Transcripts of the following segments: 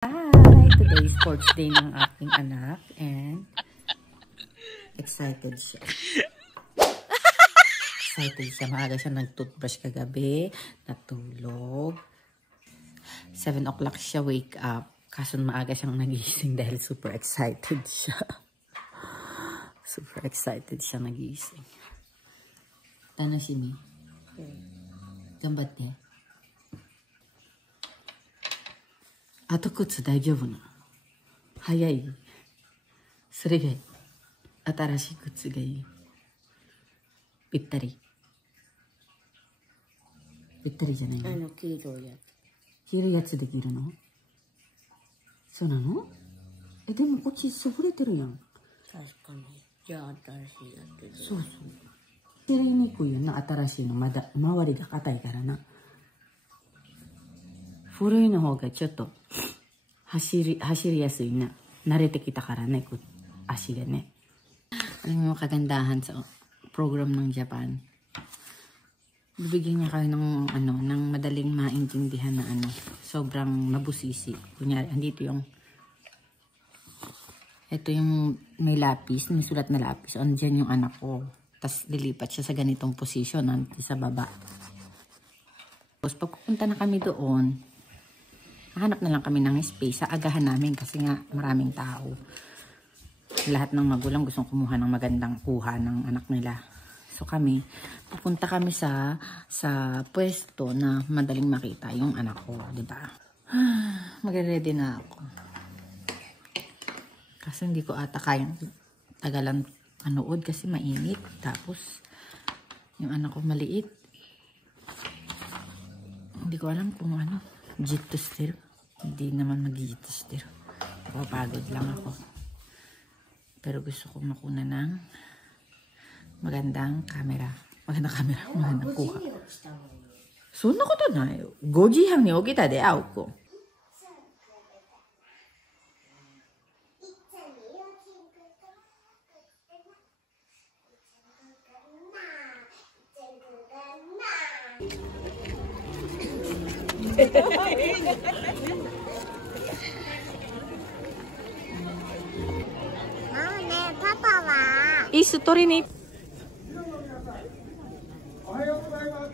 Hi! Today is sports day ng aking anak and excited siya. Excited siya. Maaga siya nag-toothbrush kagabi. Natulog. 7 o'clock siya wake up. Kaso maaga siyang nagising dahil super excited siya. Super excited siya nagising. Tanashimi. Gambatte. あと靴大丈夫なの？早い？それがいい。新しい靴がいい。ぴったり。ぴったりじゃないの？黄色いやつ。黄色いやつできるの？そうなの？でもこっちそぼれてるやん。確かに。じゃあ新しいやつ。そうそう。捨てにくいよな、新しいの。まだ周りが硬いからな。古いの方がちょっと走りやすいna.慣れてきたからね,足でね. Alam mo yung kagandahan sa program ng Japan. Bibigyan niya kayo ng ng madaling maintindihan na sobrang mabusisi. Kunyari, andito yung ito yung may lapis, may sulat na lapis. Andiyan yung anak ko. Tapos lilipat siya sa ganitong position, sa baba. Tapos pag pupunta na kami doon, hanap na lang kami ng space sa agahan namin kasi nga maraming tao. Lahat ng magulang gustong kumuha ng magandang kuha ng anak nila. So kami, pupunta kami sa pwesto na madaling makita yung anak ko, di ba? Mag-ready na ako. Kasi hindi ko ata kayang tagalan anood kasi mainit. Tapos yung anak ko maliit. Hindi ko alam kung jitto-stir. Hindi naman mag-jitto-stir. Napapagod lang ako. Pero gusto ko makuna ng magandang camera. Magandang kuha. So, そんなことないよ。5時半に起きたで、あおこ。椅子取りに。おはようございます。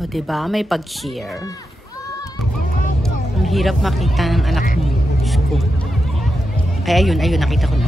O diba, may pag-share. Ang hirap makita ng anak mo. Ko. Ay, ayun, nakita ko na.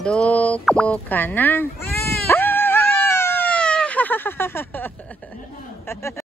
Doko ka na?